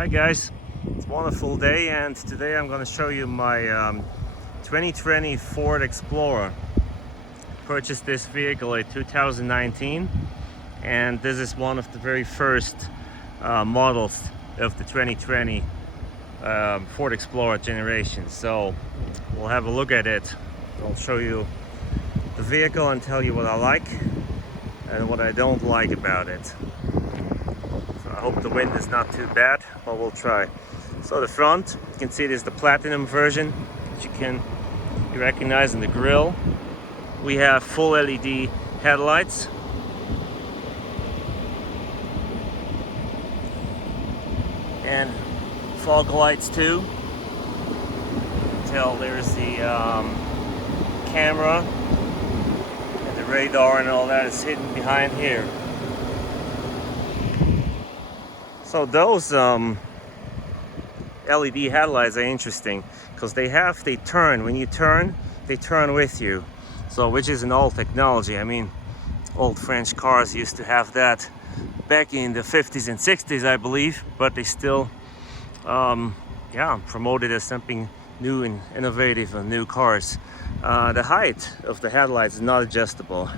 Hi guys, it's a wonderful day, and today I'm going to show you my 2020 Ford Explorer. Purchased this vehicle in 2019, and this is one of the very first models of the 2020 Ford Explorer generation. So we'll have a look at it. I'll show you the vehicle and tell you what I like and what I don't like about it. I hope the wind is not too bad, but we'll try. So the front, you can see it is the platinum version, which you recognize in the grille. We have full LED headlights. And fog lights too. Tell there's the camera and the radar and all that is hidden behind here. So those LED headlights are interesting because they turn. When you turn, they turn with you. So which is an old technology. I mean, old French cars used to have that back in the 50s and 60s, I believe, but they still promoted as something new and innovative on new cars. The height of the headlights is not adjustable,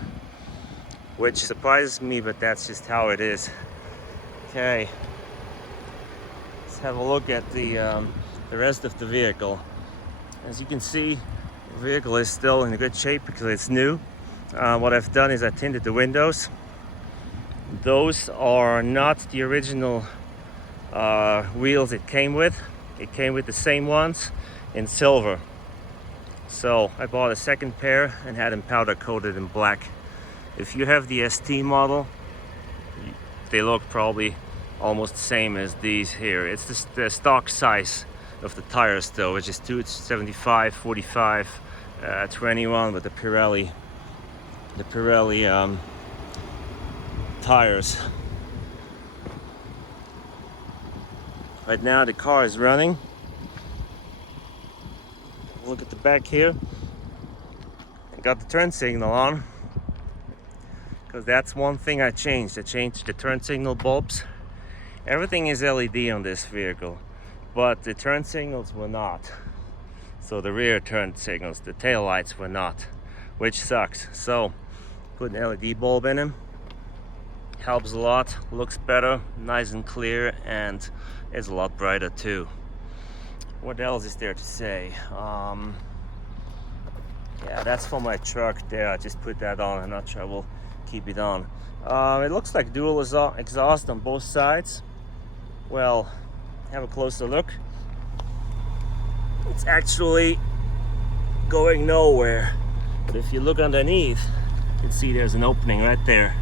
which surprises me, but that's just how it is. Okay. Have a look at the rest of the vehicle. As you can see, the vehicle is still in good shape because it's new. What I've done is I tinted the windows. Those are not the original wheels it came with. It came with the same ones in silver. So I bought a second pair and had them powder coated in black. If you have the ST model, they look probably almost the same as these here. It's the stock size of the tires though, which is 275, 45, 21 with the Pirelli tires. Right now the car is running. Look at the back here. I got the turn signal on because that's one thing I changed. I changed the turn signal bulbs. Everything is LED on this vehicle, but the turn signals were not. So the rear turn signals, the tail lights were not, which sucks. So put an LED bulb in them. Helps a lot, looks better, nice and clear, and is a lot brighter too. What else is there to say? Yeah, that's for my truck there. I just put that on. I'm not sure I will keep it on. It looks like dual exhaust on both sides. Well, have a closer look. It's actually going nowhere. But if you look underneath, you can see there's an opening right there.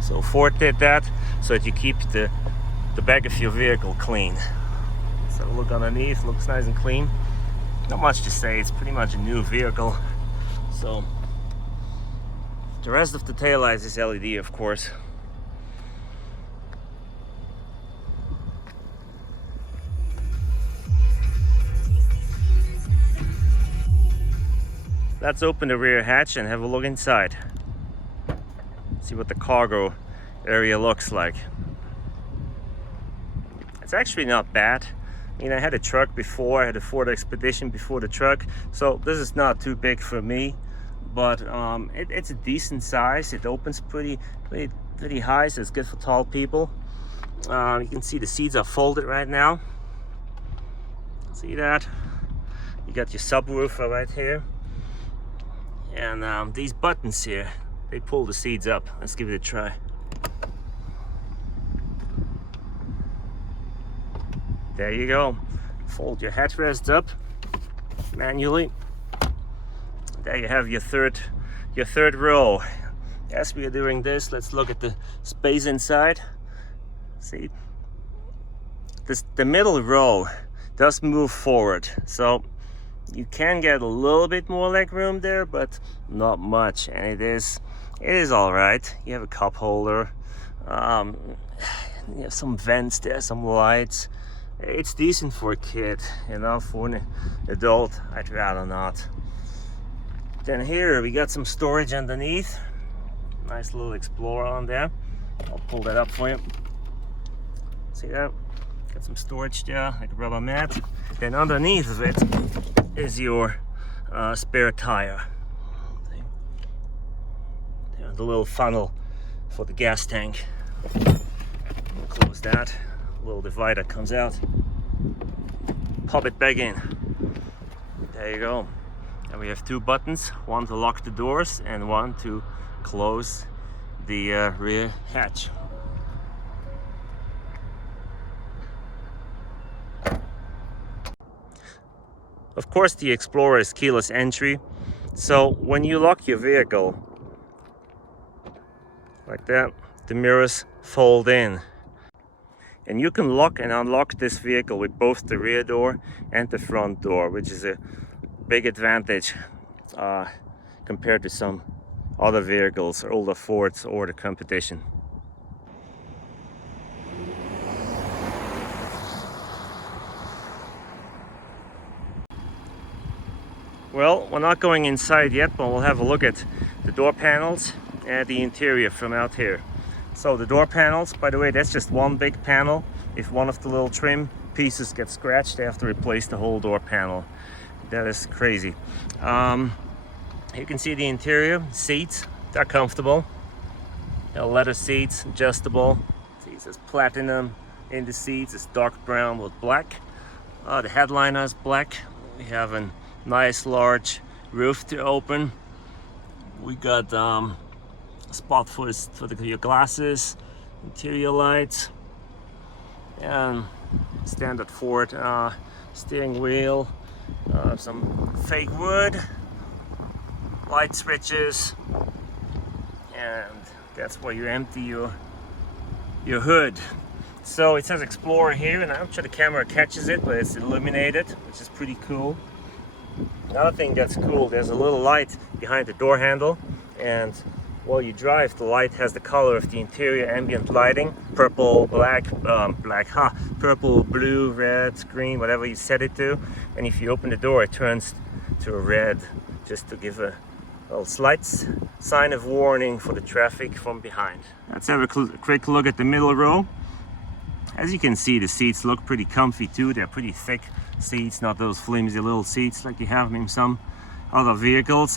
So Ford did that so that you keep the back of your vehicle clean. So look underneath, looks nice and clean. Not much to say, it's pretty much a new vehicle. So the rest of the taillights is LED, of course. Let's open the rear hatch and have a look inside. See what the cargo area looks like. It's actually not bad. I mean, I had a truck before. I had a Ford Expedition before the truck, so this is not too big for me. But it's a decent size. It opens pretty high, so it's good for tall people. You can see the seats are folded right now. See that? You got your subwoofer right here. And these buttons here, they pull the seats up. Let's give it a try. There you go. Fold your headrest up manually. There you have your third row. As we are doing this, let's look at the space inside. See, the middle row does move forward, so you can get a little bit more leg room there, but not much, and it is all right. You have a cup holder, you have some vents there, some lights. It's decent for a kid, you know. For an adult, I'd rather not. Then here we got some storage underneath. Nice little Explorer on there. I'll pull that up for you. See that? Got some storage there, like a rubber mat. Then underneath of it is your spare tire. There's the little funnel for the gas tank. Close that. Little divider comes out. Pop it back in. There you go. And we have two buttons, one to lock the doors and one to close the rear hatch. Of course, the Explorer is keyless entry, so when you lock your vehicle like that, the mirrors fold in. And you can lock and unlock this vehicle with both the rear door and the front door, which is a big advantage compared to some other vehicles, older Fords or the competition. Well, we're not going inside yet, but we'll have a look at the door panels and the interior from out here. So the door panels, by the way, that's just one big panel. If one of the little trim pieces gets scratched, they have to replace the whole door panel. That is crazy. You can see the interior seats. They're comfortable. Leather seats, adjustable. See, it says platinum in the seats. It's dark brown with black. The headliner is black. We have a nice large roof to open. We got a spot for your glasses, interior lights, and standard Ford steering wheel. Some fake wood, light switches, and that's where you empty your hood. So it says Explorer here, and I'm sure the camera catches it, but it's illuminated, which is pretty cool. Another thing that's cool, there's a little light behind the door handle, and while you drive, the light has the color of the interior ambient lighting: purple, purple, blue, red, green, whatever you set it to. And if you open the door, it turns to a red, just to give a little slight sign of warning for the traffic from behind. Let's have a quick look at the middle row. As you can see, the seats look pretty comfy too. They're pretty thick seats, not those flimsy little seats like you have in some other vehicles.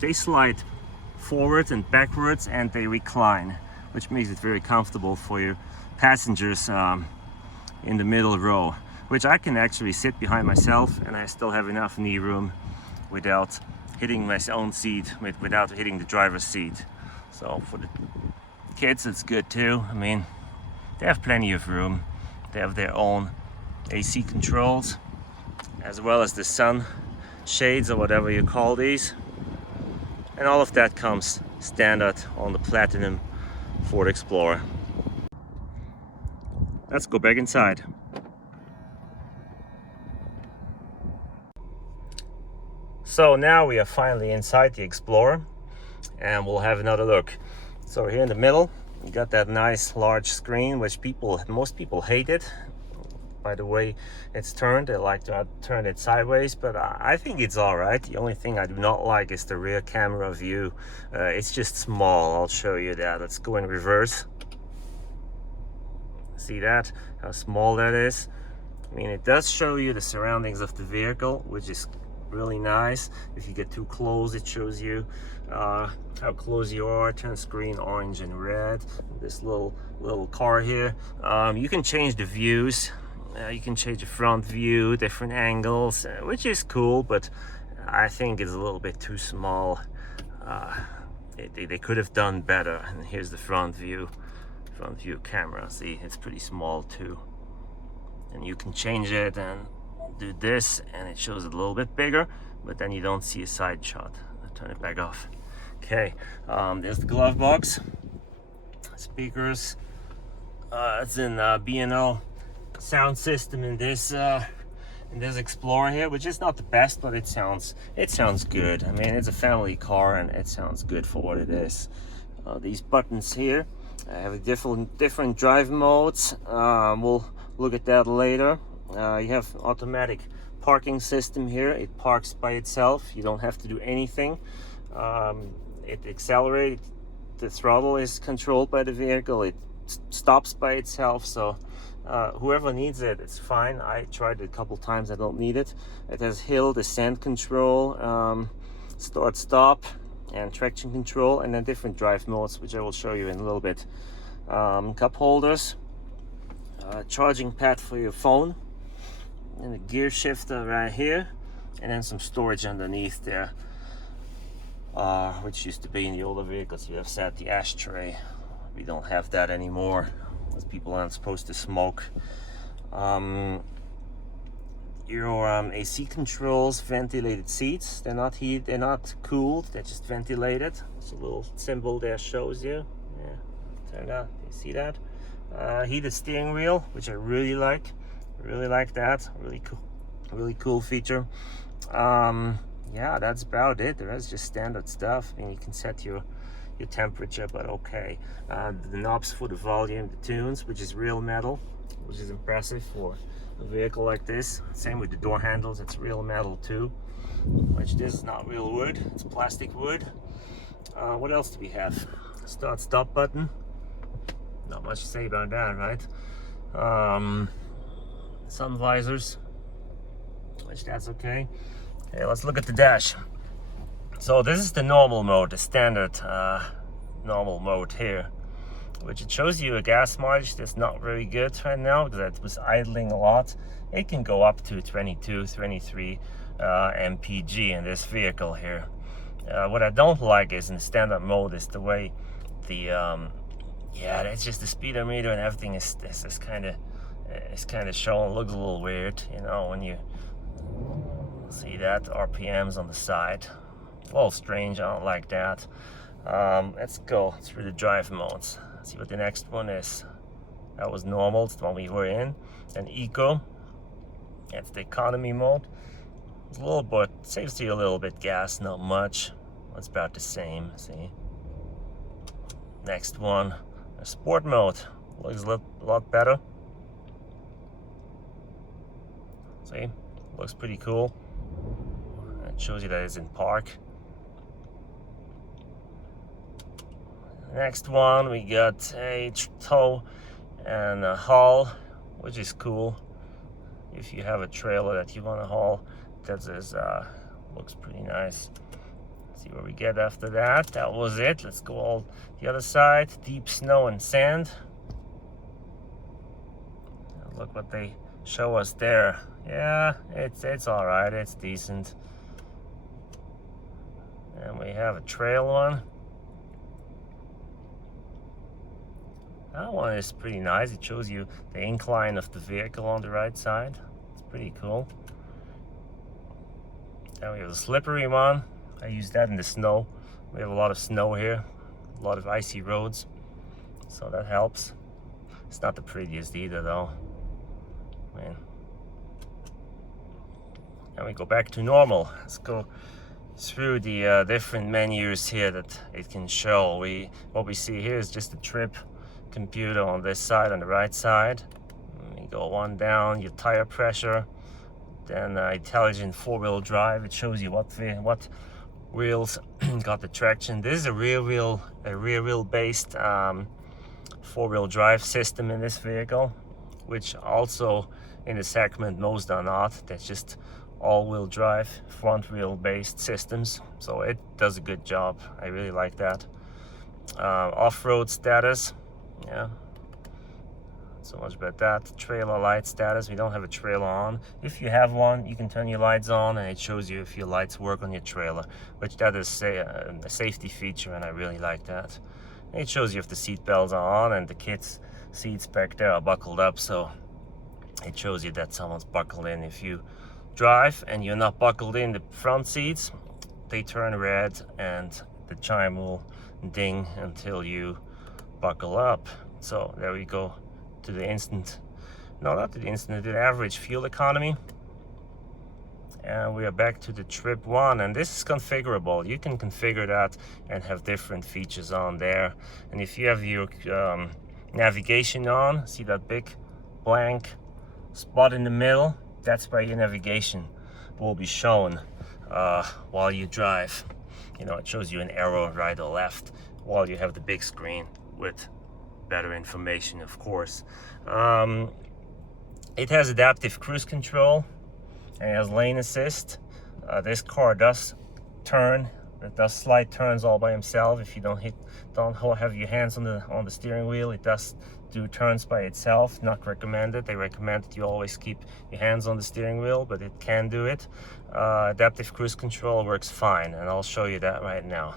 They slide forward and backwards, and they recline, which makes it very comfortable for your passengers in the middle row, which I can actually sit behind myself, and I still have enough knee room without hitting my own seat, without hitting the driver's seat. So for the kids, it's good too. I mean, they have plenty of room. They have their own AC controls, as well as the sun shades or whatever you call these. And all of that comes standard on the Platinum Ford Explorer. Let's go back inside. So now we are finally inside the Explorer, and we'll have another look. So here in the middle, you got that nice large screen, which most people hate it. By the way it's turned, they like to turn it sideways, but I think it's all right. The only thing I do not like is the rear camera view. It's just small. I'll show you that. Let's go in reverse. See that? How small that is? I mean, it does show you the surroundings of the vehicle, which is really nice. If you get too close, it shows you how close you are. Turns green, orange, and red. This little car here. You can change the views. You can change the front view, different angles, which is cool, but I think it's a little bit too small. They could have done better. And here's the front view camera. See, it's pretty small too. And you can change it and do this, and it shows it a little bit bigger, but then you don't see a side shot. I'll turn it back off. Okay, there's the glove box, speakers. It's in B&O sound system in this Explorer here, which is not the best, but it sounds good. I mean, it's a family car, and it sounds good for what it is. These buttons here have different drive modes. We'll look at that later. You have automatic parking system here. It parks by itself. You don't have to do anything. It accelerates. The throttle is controlled by the vehicle. It stops by itself, so whoever needs it, it's fine. I tried it a couple times, I don't need it. It has hill descent control, start stop, and traction control, and then different drive modes, which I will show you in a little bit. Cup holders, charging pad for your phone, and a gear shifter right here, and then some storage underneath there, which used to be in the older vehicles. You have set the ashtray. We don't have that anymore, because people aren't supposed to smoke. Your AC controls, ventilated seats. They're not heated, they're not cooled, they're just ventilated. It's a little symbol there shows you. Yeah, turn out, you see that? Heated steering wheel, which I really like. Really like that. Really cool feature. Yeah, that's about it. The rest is just standard stuff. I mean, you can set your temperature, but okay. The knobs for the volume, the tunes, which is real metal, which is impressive for a vehicle like this. Same with the door handles, it's real metal too, which this is not real wood, it's plastic wood. What else do we have? Start stop button. Not much to say about that, right? Sun visors, which that's okay. Okay, let's look at the dash. So this is the normal mode, the standard normal mode here, which it shows you a gas mileage that's not very good right now because it was idling a lot. It can go up to 22, 23 mpg in this vehicle here. What I don't like is in the standard mode is the way the yeah, that's just the speedometer and everything is kind of showing. It looks a little weird, you know, when you see that RPMs on the side. A little strange, I don't like that. Let's go through the drive modes. See what the next one is. That was normal, it's the one we were in. Then eco, that's the economy mode. It's a little bit, saves you a little bit gas, not much. It's about the same, see. Next one, sport mode. Looks a lot better. See, looks pretty cool. It shows you that it's in park. Next one, we got a tow and a haul, which is cool. If you have a trailer that you want to haul, that is looks pretty nice. See where we get after that. That was it. Let's go all the other side. Deep snow and sand. Look what they show us there. Yeah, it's all right. It's decent. And we have a trail one. That one is pretty nice. It shows you the incline of the vehicle on the right side. It's pretty cool. Then we have a slippery one. I use that in the snow. We have a lot of snow here, a lot of icy roads, so that helps. It's not the prettiest either though. Man. And we go back to normal. Let's go through the different menus here that it can show. What we see here is just a trip computer on this side, on the right side. You go one down, your tire pressure, then intelligent four-wheel drive. It shows you what wheels got the traction. This is a rear wheel based four-wheel drive system in this vehicle, which also in the segment most are not. That's just all-wheel drive, front wheel based systems, so it does a good job. I really like that. Off-road status, yeah, so much about that. Trailer light status, we don't have a trailer on. If you have one, you can turn your lights on and it shows you if your lights work on your trailer, which that is a safety feature, and I really like that. And it shows you if the seat belts are on, and the kids' seats back there are buckled up, so it shows you that someone's buckled in. If you drive and you're not buckled in the front seats, they turn red and the chime will ding until you buckle up. So there we go to the instant, no, not to the instant, to the average fuel economy. And we are back to the trip one, and this is configurable. You can configure that and have different features on there. And if you have your navigation on, see that big blank spot in the middle, that's where your navigation will be shown while you drive. You know, it shows you an arrow right or left while you have the big screen with better information, of course. It has adaptive cruise control and it has lane assist. This car does turn. It does slight turns all by himself. If you don't have your hands on the steering wheel, it does do turns by itself. Not recommended. They recommend that you always keep your hands on the steering wheel, but it can do it. Adaptive cruise control works fine, and I'll show you that right now.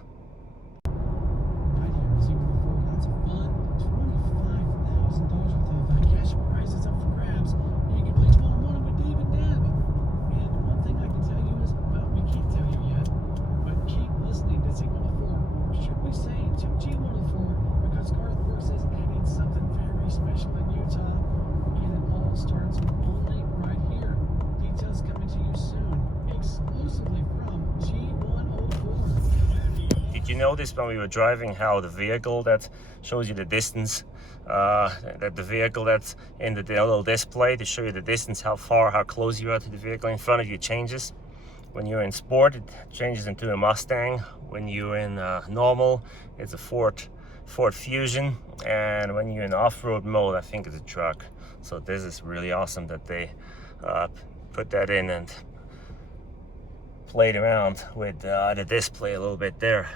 You noticed when we were driving how the vehicle that shows you the distance, that the vehicle that's in the little display to show you the distance, how close you are to the vehicle in front of you changes. When you're in sport, it changes into a Mustang. When you're in normal, it's a Ford Fusion. And when you're in off-road mode, I think it's a truck. So this is really awesome that they put that in and played around with the display a little bit there.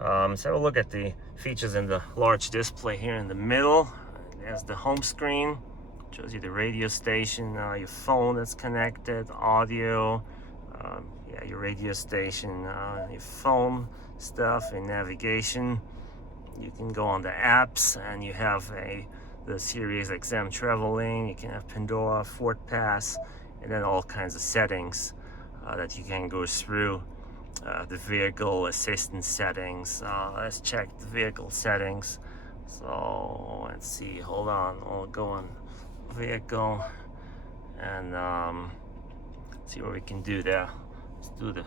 Let's have a look at the features in the large display here in the middle. There's the home screen, shows you the radio station, your phone that's connected, audio, yeah, your radio station, your phone stuff, and navigation. You can go on the apps, and you have the Sirius XM traveling. You can have Pandora, Ford Pass, and then all kinds of settings that you can go through. The vehicle assistance settings. Let's check the vehicle settings. So let's see, hold on, I'll go on vehicle and see what we can do there. Let's do the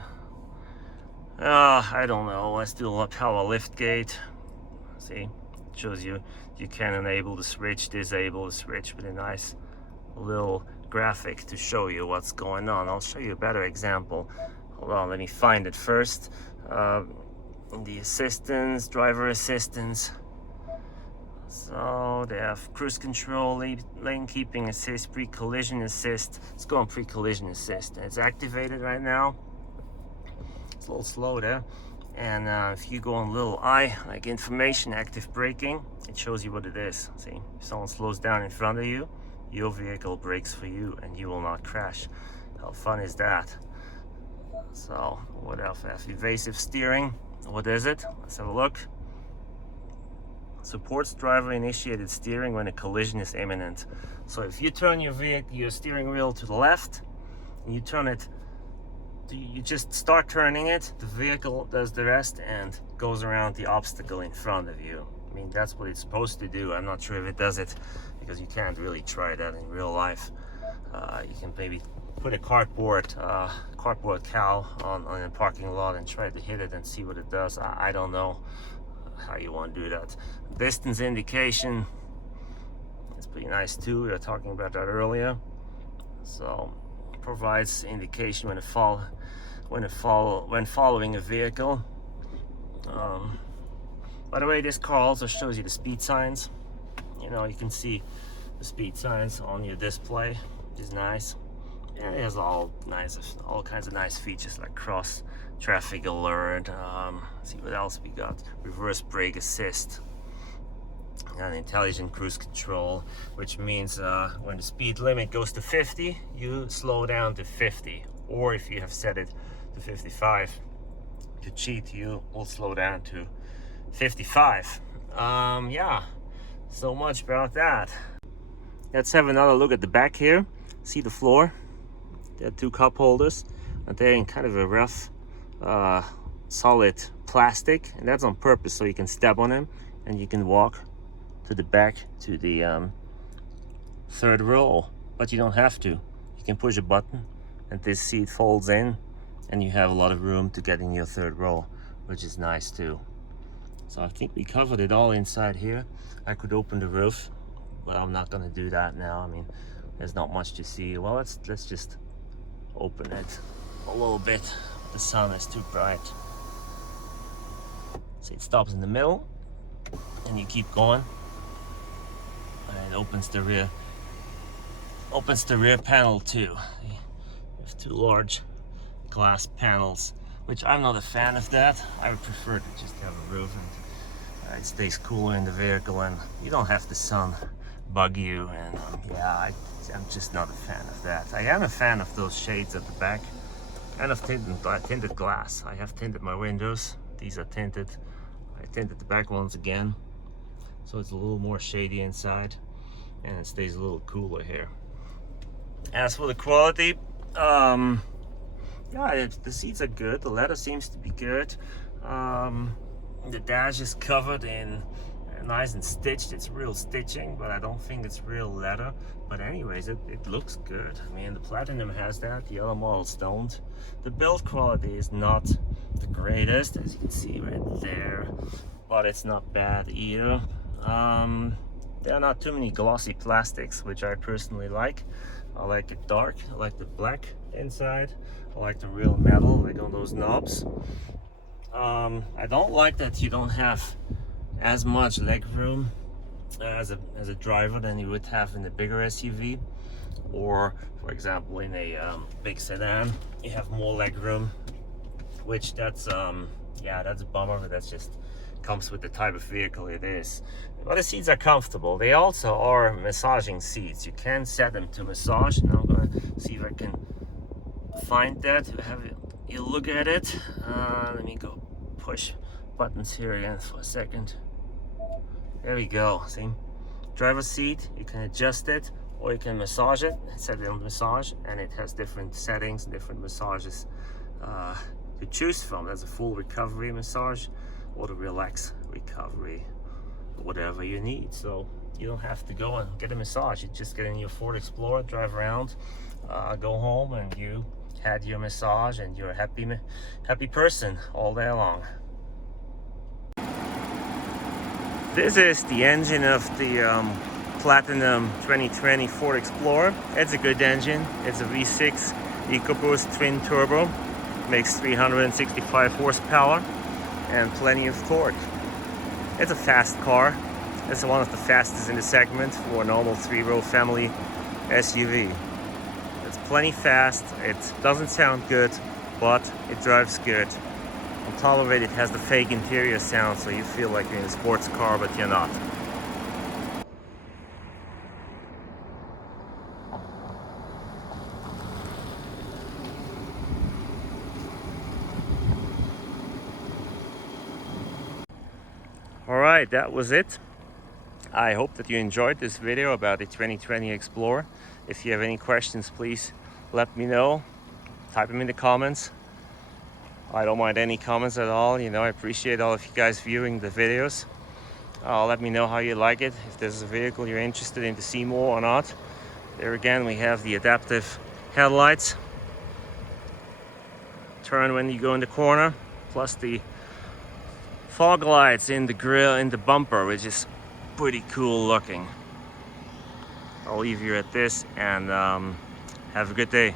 I don't know, let's do a power lift gate. See, it shows you can enable the switch, disable the switch with a nice little graphic to show you what's going on. I'll show you a better example. Hold on, let me find it first. The assistance, driver assistance. So they have cruise control, lane keeping assist, pre-collision assist. Let's go on pre-collision assist. It's activated right now. It's a little slow there. And if you go on little I, like information, active braking, it shows you what it is. See, if someone slows down in front of you, your vehicle brakes for you and you will not crash. How fun is that? So what else? Evasive steering. What is it? Let's have a look. Supports driver initiated steering when a collision is imminent. So if you turn your steering wheel to the left and you turn it, you just start turning it, the vehicle does the rest and goes around the obstacle in front of you. I mean, that's what it's supposed to do. I'm not sure if it does it because you can't really try that in real life. You can maybe put a cardboard cow on a parking lot and try to hit it and see what it does. I don't know how you want to do that. Distance indication, it's pretty nice too. We were talking about that earlier. So provides indication when following a vehicle. By the way, this car also shows you the speed signs. You know, you can see the speed signs on your display, which is nice. And it has all kinds of nice features like cross traffic alert. See what else we got. Reverse brake assist and intelligent cruise control, which means when the speed limit goes to 50, you slow down to 50. Or if you have set it to 55, to cheat, you will slow down to 55. Yeah, so much about that. Let's have another look at the back here. See the floor? There are two cup holders, and they're in kind of a rough, solid plastic, and that's on purpose so you can step on them and you can walk to the back to the third row. But you don't have to. You can push a button, and this seat folds in, and you have a lot of room to get in your third row, which is nice too. So I think we covered it all inside here. I could open the roof, but I'm not gonna do that now. I mean, there's not much to see. Well, let's just open it a little bit. The sun is too bright. See, it stops in the middle, and you keep going. it opens the rear panel too. There's two large glass panels, which I'm not a fan of that. I would prefer to just have a roof and it stays cooler in the vehicle and you don't have the sun bug you, and yeah, I'm just not a fan of that. I am a fan of those shades at the back and of tinted glass. I have tinted my windows. These are tinted. I tinted the back ones again, so it's a little more shady inside and it stays a little cooler here. As for the quality, yeah, the seats are good. The leather seems to be good. The dash is covered in nice and stitched. It's real stitching, but I don't think it's real leather. But anyways, it looks good. I mean, the Platinum has that, the other models don't. The build quality is not the greatest, as you can see right there, but it's not bad either. There are not too many glossy plastics, which I personally like. I like it dark, I like the black inside, I like the real metal, like on those knobs. I don't like that you don't have as much leg room as a driver than you would have in a bigger SUV, or for example in a big sedan you have more leg room, which that's yeah, that's a bummer, but that's just comes with the type of vehicle it is. But the seats are comfortable. They also are massaging seats. You can set them to massage, and I'm gonna see if I can find that, have you look at it. Let me go push buttons here again for a second. There we go. See, driver's seat, you can adjust it or you can massage it, set it on massage, and it has different settings, different massages to choose from. There's a full recovery massage or the relax recovery, whatever you need. So you don't have to go and get a massage. You just get in your Ford Explorer, drive around, go home, and you had your massage and you're a happy person all day long. This is the engine of the Platinum 2020 Ford Explorer. It's a good engine. It's a V6 Ecoboost twin turbo. Makes 365 horsepower and plenty of torque. It's a fast car. It's one of the fastest in the segment for a normal 3-row family SUV. It's plenty fast. It doesn't sound good, but it drives good. On top of it, it has the fake interior sound, so you feel like you're in a sports car, but you're not. Alright, that was it. I hope that you enjoyed this video about the 2020 Explorer. If you have any questions, please let me know. Type them in the comments. I don't mind any comments at all. You know, I appreciate all of you guys viewing the videos. Let me know how you like it, if there's a vehicle you're interested in to see more or not. There again, we have the adaptive headlights. Turn when you go in the corner, plus the fog lights in the grille, in the bumper, which is pretty cool looking. I'll leave you at this, and have a good day.